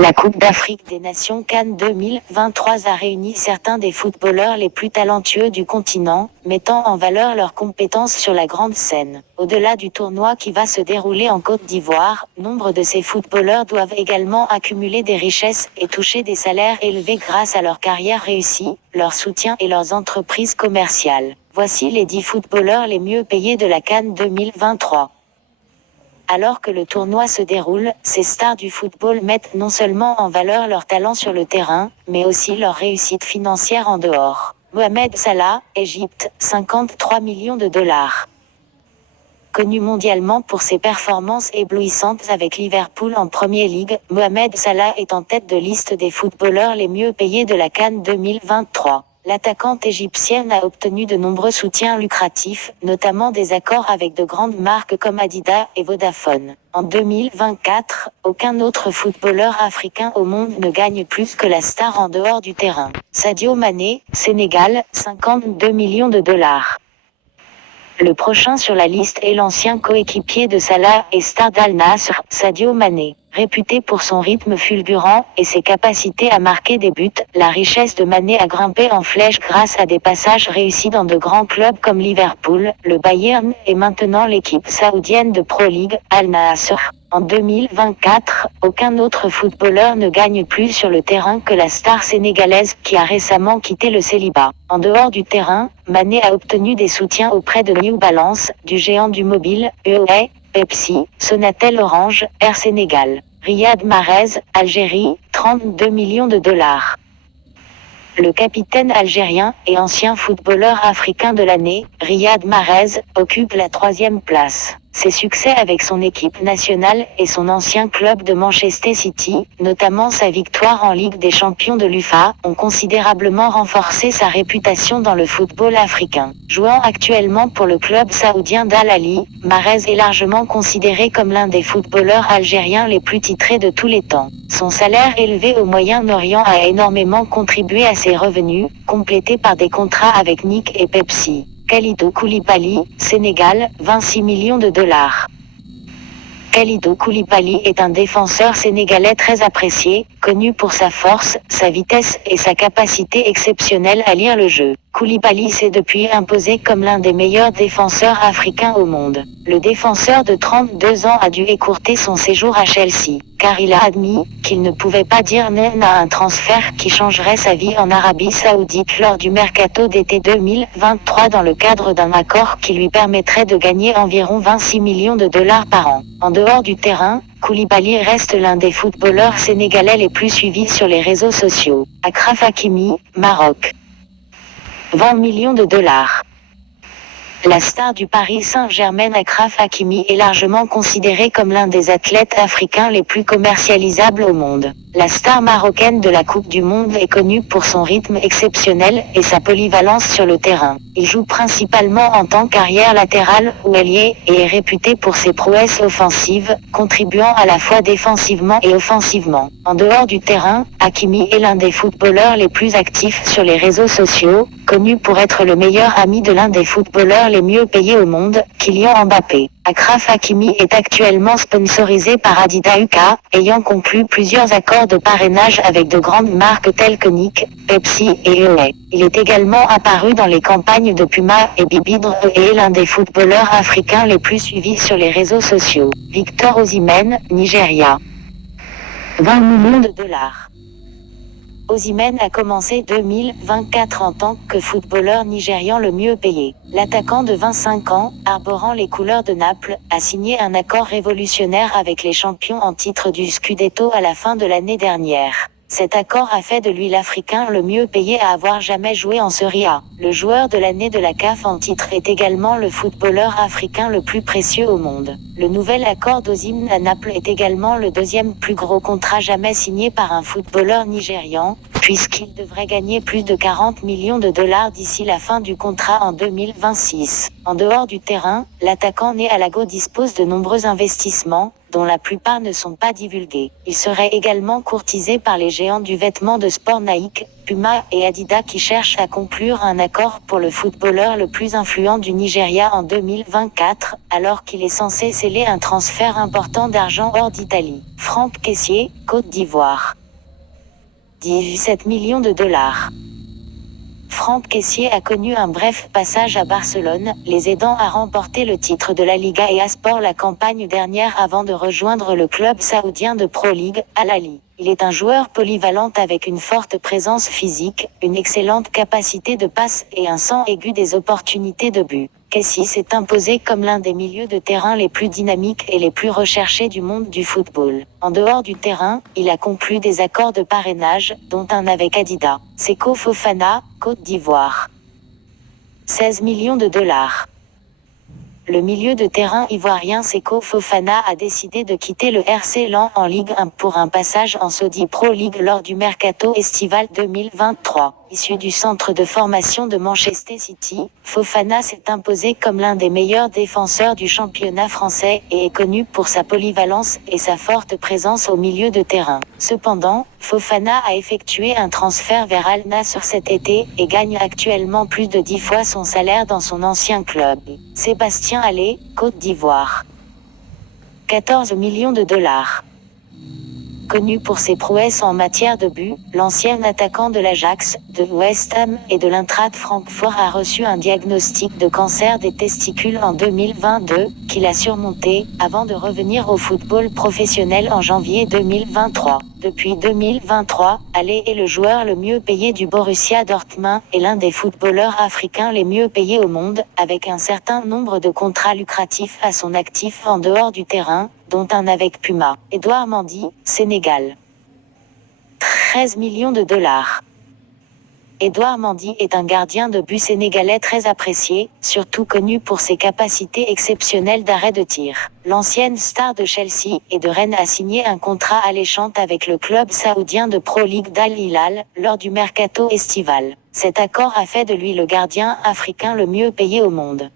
La Coupe d'Afrique des Nations CAN 2023 a réuni certains des footballeurs les plus talentueux du continent, mettant en valeur leurs compétences sur la grande scène. Au-delà du tournoi qui va se dérouler en Côte d'Ivoire, nombre de ces footballeurs doivent également accumuler des richesses et toucher des salaires élevés grâce à leur carrière réussie, leur soutien et leurs entreprises commerciales. Voici les 10 footballeurs les mieux payés de la CAN 2023. Alors que le tournoi se déroule, ces stars du football mettent non seulement en valeur leur talent sur le terrain, mais aussi leur réussite financière en dehors. Mohamed Salah, Égypte, 53 millions de dollars. Connu mondialement pour ses performances éblouissantes avec Liverpool en Premier League, Mohamed Salah est en tête de liste des footballeurs les mieux payés de la CAN 2023. L'attaquante égyptienne a obtenu de nombreux soutiens lucratifs, notamment des accords avec de grandes marques comme Adidas et Vodafone. En 2024, aucun autre footballeur africain au monde ne gagne plus que la star en dehors du terrain. Sadio Mané, Sénégal, 52 millions de dollars. Le prochain sur la liste est l'ancien coéquipier de Salah et star d'Al Nassr, Sadio Mané. Réputé pour son rythme fulgurant et ses capacités à marquer des buts, la richesse de Mané a grimpé en flèche grâce à des passages réussis dans de grands clubs comme Liverpool, le Bayern et maintenant l'équipe saoudienne de Pro League, Al Nassr. En 2024, aucun autre footballeur ne gagne plus sur le terrain que la star sénégalaise qui a récemment quitté le célibat. En dehors du terrain, Mané a obtenu des soutiens auprès de New Balance, du géant du mobile, EOA, Pepsi, Sonatel Orange, Air Sénégal. Riyad Mahrez, Algérie, 32 millions de dollars. Le capitaine algérien et ancien footballeur africain de l'année, Riyad Mahrez, occupe la 3e place. Ses succès avec son équipe nationale et son ancien club de Manchester City, notamment sa victoire en Ligue des Champions de l'UFA, ont considérablement renforcé sa réputation dans le football africain. Jouant actuellement pour le club saoudien d'Al Ahly, Mahrez est largement considéré comme l'un des footballeurs algériens les plus titrés de tous les temps. Son salaire élevé au Moyen-Orient a énormément contribué à ses revenus, complétés par des contrats avec Nike et Pepsi. Kalidou Koulibaly, Sénégal, 26 millions de dollars. Kalidou Koulibaly est un défenseur sénégalais très apprécié, connu pour sa force, sa vitesse et sa capacité exceptionnelle à lire le jeu. Koulibaly s'est depuis imposé comme l'un des meilleurs défenseurs africains au monde. Le défenseur de 32 ans a dû écourter son séjour à Chelsea, car il a admis qu'il ne pouvait pas dire non à un transfert qui changerait sa vie en Arabie Saoudite lors du mercato d'été 2023 dans le cadre d'un accord qui lui permettrait de gagner environ 26 millions de dollars par an. En dehors du terrain, Koulibaly reste l'un des footballeurs sénégalais les plus suivis sur les réseaux sociaux. Achraf Hakimi, Maroc. 20 millions de dollars. La star du Paris Saint-Germain Achraf Hakimi est largement considéré comme l'un des athlètes africains les plus commercialisables au monde. La star marocaine de la Coupe du Monde est connue pour son rythme exceptionnel et sa polyvalence sur le terrain. Il joue principalement en tant qu'arrière latéral ou ailier et est réputé pour ses prouesses offensives, contribuant à la fois défensivement et offensivement. En dehors du terrain, Hakimi est l'un des footballeurs les plus actifs sur les réseaux sociaux, connu pour être le meilleur ami de l'un des footballeurs les mieux payés au monde, Kylian Mbappé. Achraf Hakimi est actuellement sponsorisé par Adidas UK, ayant conclu plusieurs accords de parrainage avec de grandes marques telles que Nike, Pepsi et EOA. Il est également apparu dans les campagnes de Puma et Bibidre et est l'un des footballeurs africains les plus suivis sur les réseaux sociaux. Victor Osimhen, Nigeria. 20 millions de dollars. Osimhen a commencé 2024 en tant que footballeur nigérian le mieux payé. L'attaquant de 25 ans, arborant les couleurs de Naples, a signé un accord révolutionnaire avec les champions en titre du Scudetto à la fin de l'année dernière. Cet accord a fait de lui l'Africain le mieux payé à avoir jamais joué en Serie A. Le joueur de l'année de la CAF en titre est également le footballeur africain le plus précieux au monde. Le nouvel accord d'Osimhen à Naples est également le 2e plus gros contrat jamais signé par un footballeur nigérian, puisqu'il devrait gagner plus de 40 millions de dollars d'ici la fin du contrat en 2026. En dehors du terrain, l'attaquant né à Lago dispose de nombreux investissements, dont la plupart ne sont pas divulgués. Il serait également courtisé par les géants du vêtement de sport Nike, Puma et Adidas qui cherchent à conclure un accord pour le footballeur le plus influent du Nigeria en 2024, alors qu'il est censé sceller un transfert important d'argent hors d'Italie. Franck Kessié, Côte d'Ivoire. 17 millions de dollars. Franck Kessié a connu un bref passage à Barcelone, les aidant à remporter le titre de la Liga et Sport la campagne dernière avant de rejoindre le club saoudien de Pro League, Al Ahly. Il est un joueur polyvalent avec une forte présence physique, une excellente capacité de passe et un sens aigu des opportunités de but. Kessié s'est imposé comme l'un des milieux de terrain les plus dynamiques et les plus recherchés du monde du football. En dehors du terrain, il a conclu des accords de parrainage, dont un avec Adidas. Seko Fofana, Côte d'Ivoire. 16 millions de dollars. Le milieu de terrain ivoirien Seko Fofana a décidé de quitter le RC Lens en Ligue 1 pour un passage en Saudi Pro League lors du mercato estival 2023. Issu du centre de formation de Manchester City, Fofana s'est imposé comme l'un des meilleurs défenseurs du championnat français et est connu pour sa polyvalence et sa forte présence au milieu de terrain. Cependant, Fofana a effectué un transfert vers Al Nassr cet été et gagne actuellement plus de 10 fois son salaire dans son ancien club. Sébastien Haller, Côte d'Ivoire. 14 millions de dollars. Connu pour ses prouesses en matière de but, l'ancien attaquant de l'Ajax, de West Ham et de l'Eintracht Francfort a reçu un diagnostic de cancer des testicules en 2022, qu'il a surmonté, avant de revenir au football professionnel en janvier 2023. Depuis 2023, Haller est le joueur le mieux payé du Borussia Dortmund et l'un des footballeurs africains les mieux payés au monde, avec un certain nombre de contrats lucratifs à son actif en dehors du terrain, dont un avec Puma. Edouard Mendy, Sénégal. 13 millions de dollars. Edouard Mendy est un gardien de but sénégalais très apprécié, surtout connu pour ses capacités exceptionnelles d'arrêt de tir. L'ancienne star de Chelsea et de Rennes a signé un contrat alléchant avec le club saoudien de Pro League d'Al Hilal, lors du mercato estival. Cet accord a fait de lui le gardien africain le mieux payé au monde.